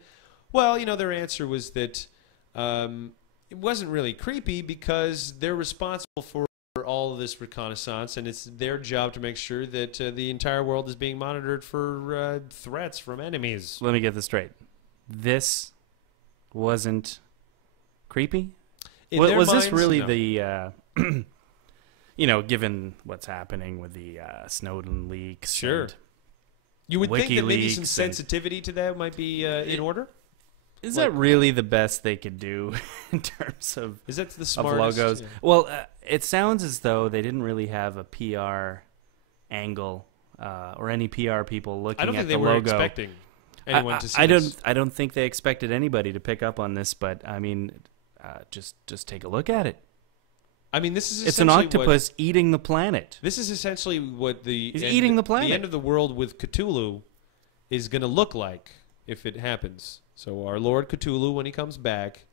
well, their answer was that it wasn't really creepy because they're responsible for all of this reconnaissance, and it's their job to make sure that the entire world is being monitored for threats from enemies. Let me get this straight. This wasn't creepy? Was this really the, given what's happening with the Snowden leaks? Sure. You would think that maybe some WikiLeaks sensitivity to that might be in order? Is that really the best they could do in terms of Is that the of smartest? logos? Yeah. Well, it sounds as though they didn't really have a PR angle or any PR people looking I don't at think the they were logo. expecting anyone to see this. I don't think they expected anybody to pick up on this, but I mean, just take a look at it. I mean, this is It's an essentially octopus eating the planet. This is essentially what He's eating the planet. The end of the world with Cthulhu is going to look like if it happens. So our Lord Cthulhu, when he comes back,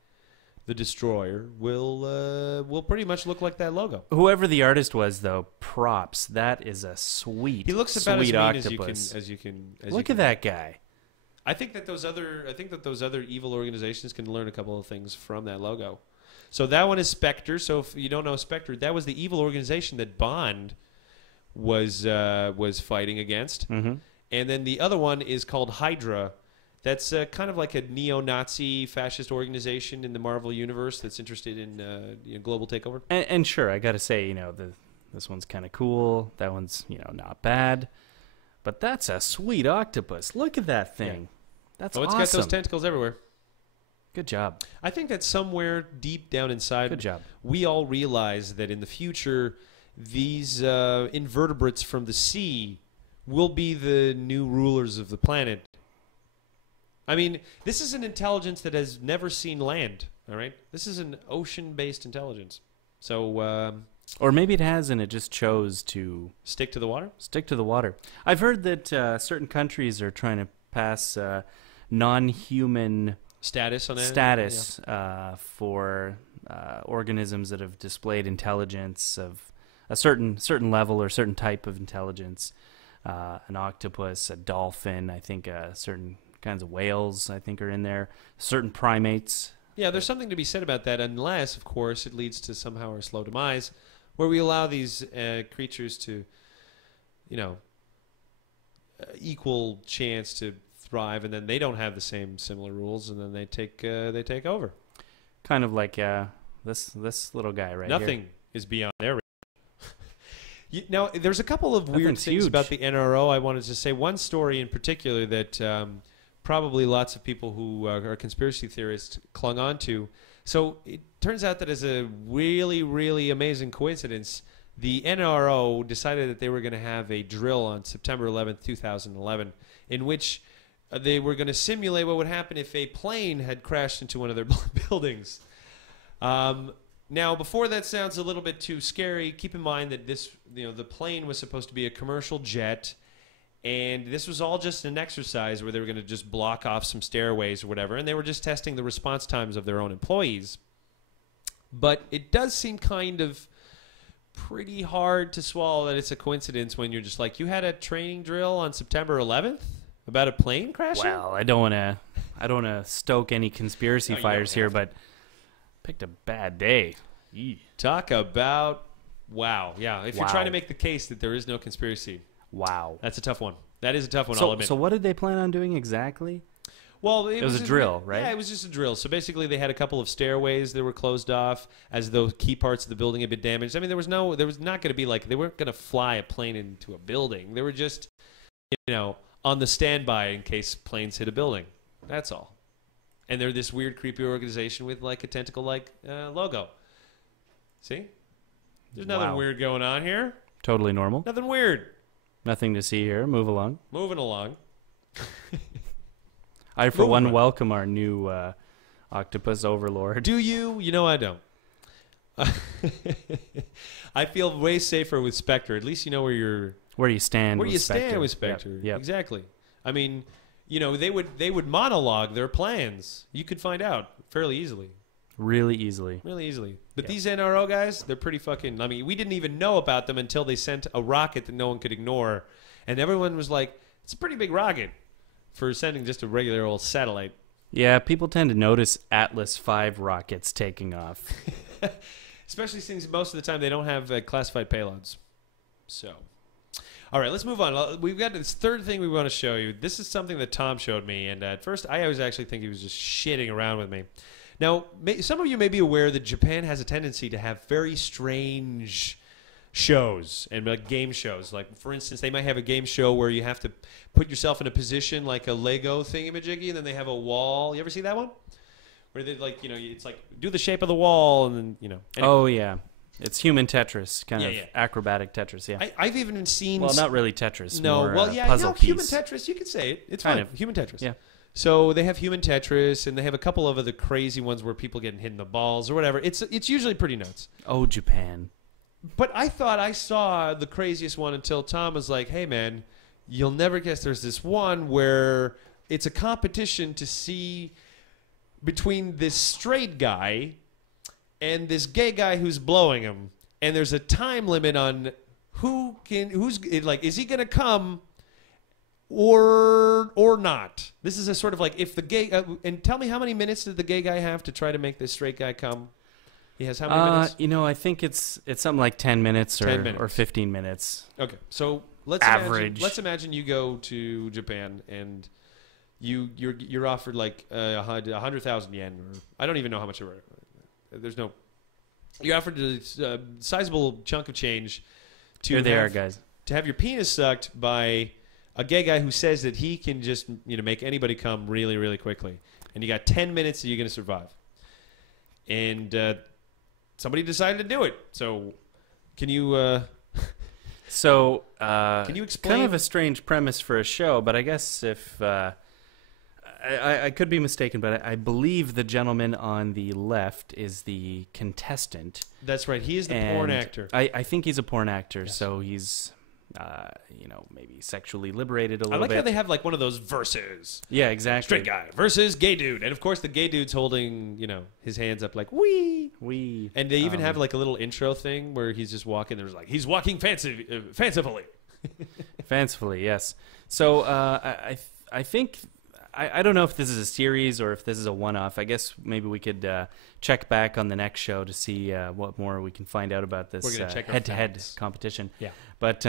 the destroyer, will pretty much look like that logo. Whoever the artist was, though, props. That is a sweet, He looks about sweet as mean octopus. as you can. Look at that guy. I think that those other evil organizations can learn a couple of things from that logo. So that one is Spectre. So if you don't know Spectre, that was the evil organization that Bond was fighting against. Mm-hmm. And then the other one is called Hydra. That's kind of like a neo-Nazi fascist organization in the Marvel universe that's interested in global takeover. And sure, I got to say, this one's kind of cool. That one's, not bad. But that's a sweet octopus. Look at that thing. Yeah. That's it's awesome. got those tentacles everywhere. Good job. I think that somewhere deep down inside, Good job. we all realize that in the future, these invertebrates from the sea will be the new rulers of the planet. I mean, this is an intelligence that has never seen land, all right? This is an ocean-based intelligence. So, or maybe it has and it just chose to stick to the water? Stick to the water. I've heard that certain countries are trying to pass non-human Status on that? status for organisms that have displayed intelligence of a certain level or certain type of intelligence. An octopus, a dolphin, I think certain kinds of whales, I think, are in there. Certain primates. Yeah, there's something to be said about that, unless, of course, it leads to somehow our slow demise, where we allow these creatures to, equal chance to thrive, and then they don't have the same similar rules, and then they take over. Kind of like this little guy right here. Nothing is beyond their reach. Now, there's a couple of weird Nothing's things huge. about the NRO I wanted to say. One story in particular that probably lots of people who are conspiracy theorists clung on to. So it turns out that as a really, really amazing coincidence, the NRO decided that they were going to have a drill on September 11th, 2011, in which they were going to simulate what would happen if a plane had crashed into one of their buildings. Now, before that sounds a little bit too scary, keep in mind that the plane was supposed to be a commercial jet, and this was all just an exercise where they were going to just block off some stairways or whatever, and they were just testing the response times of their own employees. But it does seem kind of pretty hard to swallow that it's a coincidence when you're just like, you had a training drill on September 11th about a plane crashing? Well, I don't want to stoke any conspiracy fires here, but picked a bad day. Eey. Talk about wow. Yeah, if you're Wow. trying to make the case that there is no conspiracy, Wow. that's a tough one. That is a tough one, I'll admit. So what did they plan on doing exactly? Well, it was a drill, right? Yeah, it was just a drill. So basically, they had a couple of stairways that were closed off as though key parts of the building had been damaged. I mean, there was not going to be they weren't going to fly a plane into a building. They were just, on the standby in case planes hit a building. That's all. And they're this weird, creepy organization with like a tentacle-like logo. See? There's nothing Wow. weird going on here. Totally normal. Nothing weird. Nothing to see here. Move along. Moving along. I, for Moving one, on. welcome our new octopus overlord. Do you? You know I don't. I feel way safer with Spectre. At least you know where you're. Where you stand Where with you Spectre. stand with Spectre. Yep. Exactly. I mean, they would monologue their plans. You could find out fairly easily. Really easily. Really easily. But Yeah. these NRO guys, they're pretty fucking... I mean, we didn't even know about them until they sent a rocket that no one could ignore. And everyone was like, it's a pretty big rocket for sending just a regular old satellite. Yeah, people tend to notice Atlas V rockets taking off. Especially since most of the time they don't have classified payloads. So... All right, let's move on. We've got this third thing we want to show you. This is something that Tom showed me, and at first I always actually think he was just shitting around with me. Now, some of you may be aware that Japan has a tendency to have very strange shows and game shows. Like, for instance, they might have a game show where you have to put yourself in a position like a Lego thingamajiggy, and then they have a wall. You ever see that one? Where they it's like do the shape of the wall, and then Anyway. Oh, yeah. It's human Tetris, kind of Yeah. acrobatic Tetris, yeah. I've even seen... Well, not really Tetris. No, more, well, yeah, puzzle human piece. Tetris. You could say it. It's Kind fine. of. Human Tetris. Yeah. So they have human Tetris, and they have a couple of other crazy ones where people getting hit in the balls or whatever. It's usually pretty nuts. Oh, Japan. But I thought I saw the craziest one until Tom was like, "Hey, man, you'll never guess." There's this one where it's a competition to see between this straight guy and this gay guy who's blowing him, and there's a time limit on who's like, is he gonna come or not? This is a sort of like, if the gay and tell me, how many minutes did the gay guy have to try to make this straight guy come? He has how many minutes? I think it's something like 10 minutes or 10 minutes. or 15 minutes. Okay, so let's imagine you go to Japan and you're offered like 100,000 yen, or I don't even know how much. You're offered a sizable chunk of change to to have your penis sucked by a gay guy who says that he can just make anybody come really, really quickly, and you got 10 minutes that you're going to survive, and somebody decided to do it. So can you can you explain? Kind of a strange premise for a show, but I guess if I could be mistaken, but I believe the gentleman on the left is the contestant. That's right. He is the porn actor. I think he's a porn actor, Yes. so he's, maybe sexually liberated a little bit. I like how they have like one of those verses. Yeah, exactly. Straight guy versus gay dude. And of course the gay dude's holding, his hands up like, wee. Wee. And they even have like a little intro thing where he's just walking. There's like, he's walking fancifully. Fancifully, yes. So I think... I don't know if this is a series or if this is a one-off. I guess maybe we could check back on the next show to see what more we can find out about this head-to-head competition. Yeah. But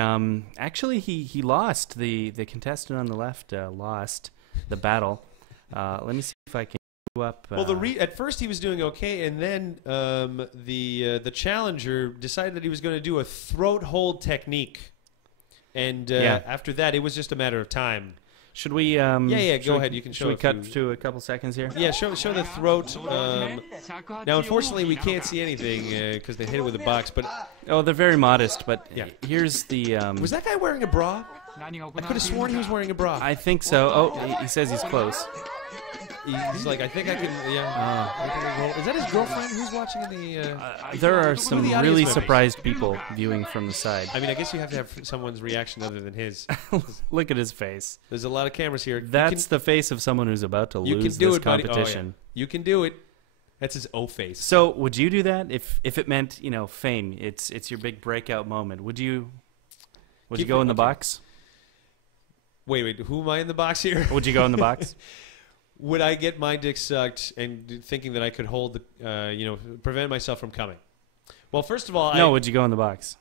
actually, he lost. The contestant on the left lost the battle. Let me see if I can do up. Well, at first he was doing okay, and then the challenger decided that he was going to do a throat hold technique, and after that, it was just a matter of time. Should we? Go ahead. You can show. Should we cut to a couple seconds here? Yeah, show the throat. Now, unfortunately, we can't see anything because they hit it with a box. But they're very modest. But yeah. Here's the. Was that guy wearing a bra? I could have sworn he was wearing a bra. I think so. Oh, he says he's close. He's like, I think I can. Yeah. Is that his girlfriend? Who's watching the? There are some really surprised people viewing from the side. I mean, I guess you have to have someone's reaction other than his. Look at his face. There's a lot of cameras here. That's the face of someone who's about to lose this competition. Oh, yeah. You can do it. That's his O face. So, would you do that if it meant fame? It's your big breakout moment. Would you go in the box? Wait. Who am I in the box here? Would you go in the box? Would I get my dick sucked and thinking that I could hold prevent myself from coming? Well, first of all, would you go in the box?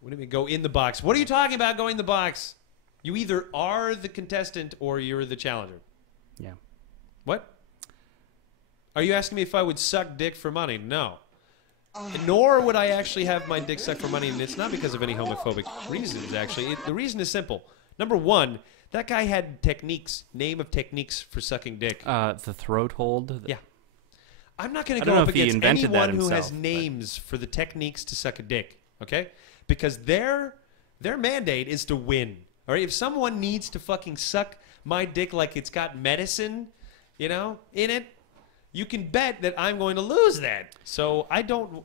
What do you mean go in the box? What are you talking about going in the box? You either are the contestant or you're the challenger. Yeah. What? Are you asking me if I would suck dick for money? No. Nor would I actually have my dick sucked for money, and it's not because of any homophobic reasons, actually. The reason is simple. Number one, that guy had name of techniques for sucking dick. The throat hold? Yeah. I'm not going to go up against anyone who has names for the techniques to suck a dick, okay? Because their mandate is to win. All right? If someone needs to fucking suck my dick like it's got medicine, in it, you can bet that I'm going to lose that. So I don't,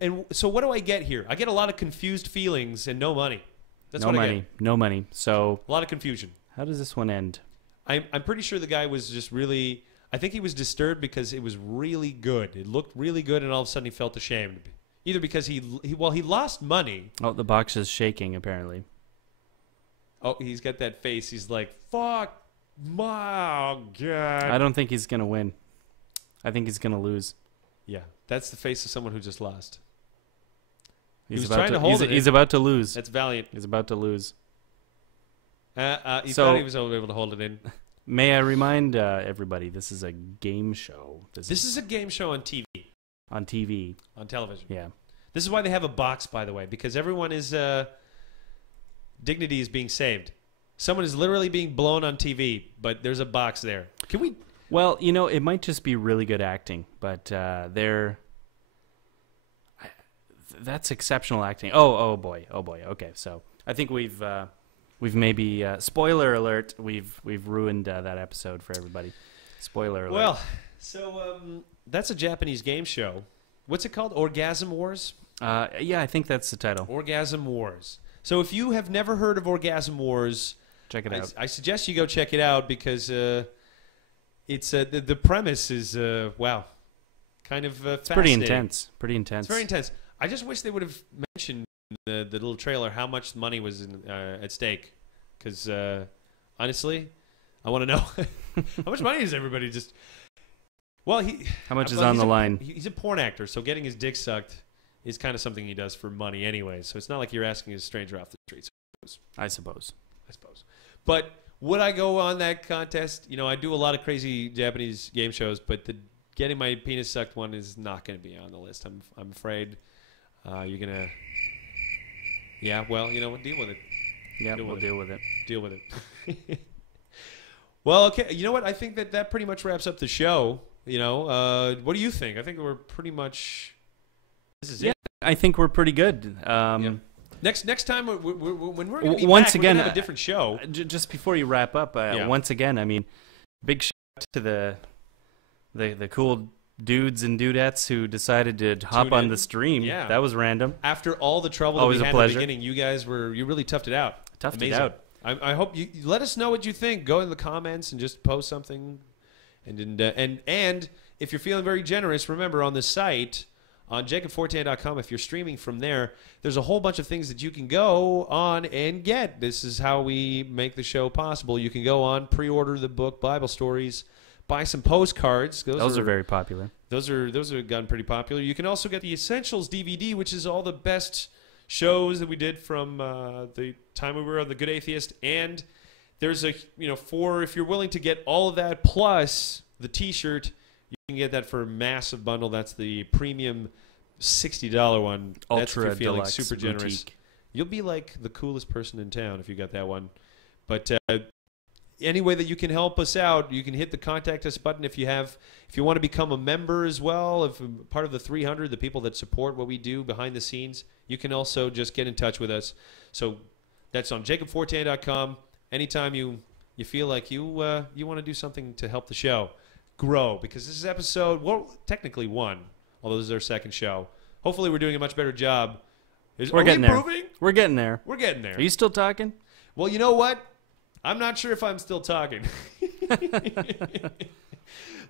and so what do I get here? I get a lot of confused feelings and no money. That's what I get. No money. So a lot of confusion. How does this one end? I'm pretty sure the guy was just really. I think he was disturbed because it was really good. It looked really good, and all of a sudden he felt ashamed. Either because he lost money. Oh, the box is shaking apparently. Oh, he's got that face. He's like, "Fuck, my God." I don't think he's gonna win. I think he's gonna lose. Yeah, that's the face of someone who just lost. He's about to lose. That's valiant. He's about to lose. He thought he was able to hold it in. May I remind everybody, this is a game show. This is a game show on TV. On TV. On television. Yeah. This is why they have a box, by the way, because everyone is dignity is being saved. Someone is literally being blown on TV, but there's a box there. Can we? Well, it might just be really good acting, but that's exceptional acting. Oh boy. Okay, so I think we've maybe spoiler alert. We've ruined that episode for everybody. Spoiler alert. Well, so that's a Japanese game show. What's it called? Orgasm Wars? Yeah, I think that's the title. Orgasm Wars. So if you have never heard of Orgasm Wars, check it out. I suggest you go check it out because it's the premise is wow, kind of It's fascinating. pretty intense. It's very intense. I just wish they would have mentioned in the little trailer how much money was at stake, because honestly, I want to know how much money is everybody just. Well, how much is on the line? He's a porn actor, so getting his dick sucked is kind of something he does for money anyway. So it's not like you're asking a stranger off the streets. I suppose. But would I go on that contest? You know, I do a lot of crazy Japanese game shows, but the getting my penis sucked one is not going to be on the list. I'm afraid you're gonna. Yeah, well, you know what? Deal with it. Yeah, we'll deal with it. Deal with it. Well, okay. You know what? I think that pretty much wraps up the show. You know, what do you think? I think we're pretty much. This is it. I think we're pretty good. Yeah. Next time when we're going to be once back, again, we're going to have a different show. Just before you wrap up, once again, I mean, big shout out to the cool dudes and dudettes who decided to hop on the stream. Yeah. That was random. After all the trouble Always that we a had pleasure. at the beginning, you really toughed it out. Toughed Amazing. it out. I hope you let us know what you think. Go in the comments and just post something. And if you're feeling very generous, remember on the site on jacobfortan.com, if you're streaming from there, there's a whole bunch of things that you can go on and get. This is how we make the show possible. You can go on, pre-order the book, Bible Stories, buy some postcards. Those are very popular. Those are gotten pretty popular. You can also get the Essentials DVD, which is all the best shows that we did from the time we were on The Good Atheist. And there's if you're willing to get all of that plus the T-shirt, you can get that for a massive bundle. That's the premium $60 one. That's if Ultra you're feeling deluxe super generous. boutique. You'll be like the coolest person in town if you got that one. But any way that you can help us out, you can hit the contact us button if you want to become a member as well, if part of the 300, the people that support what we do behind the scenes. You can also just get in touch with us. So that's on jacobfortan.com. Anytime you feel like you want to do something to help the show grow, because this is episode, well, technically 1, although this is our second show. Hopefully we're doing a much better job. We're getting there. Improving? We're getting there. We're getting there. Are you still talking? Well, you know what? I'm not sure if I'm still talking.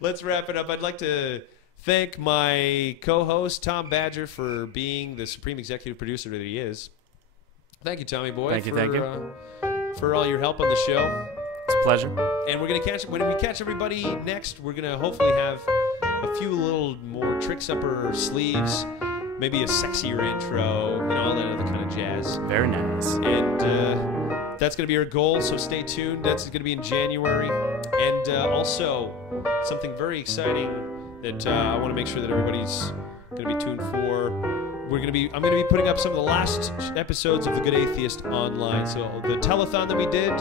Let's wrap it up. I'd like to thank my co-host, Tom Badger, for being the supreme executive producer that he is. Thank you, Tommy Boy. Thank you. For all your help on the show. It's a pleasure. And we're going to when we catch everybody next, we're going to hopefully have a few little more tricks up our sleeves. Maybe a sexier intro, all that other kind of jazz. Very nice. And that's going to be our goal, so stay tuned. That's going to be in January. And also, something very exciting that I want to make sure that everybody's going to be tuned for. I'm going to be putting up some of the last episodes of The Good Atheist online. So the telethon that we did,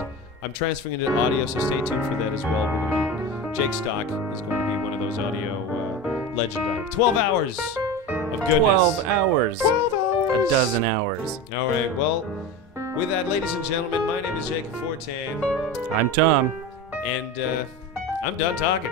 I'm transferring into audio, so stay tuned for that as well. Jake Stock is going to be one of those audio legend. 12 hours of goodness. 12 hours. 12 hours. A dozen hours. All right. Well, with that, ladies and gentlemen, my name is Jacob Fortan. I'm Tom. And I'm done talking.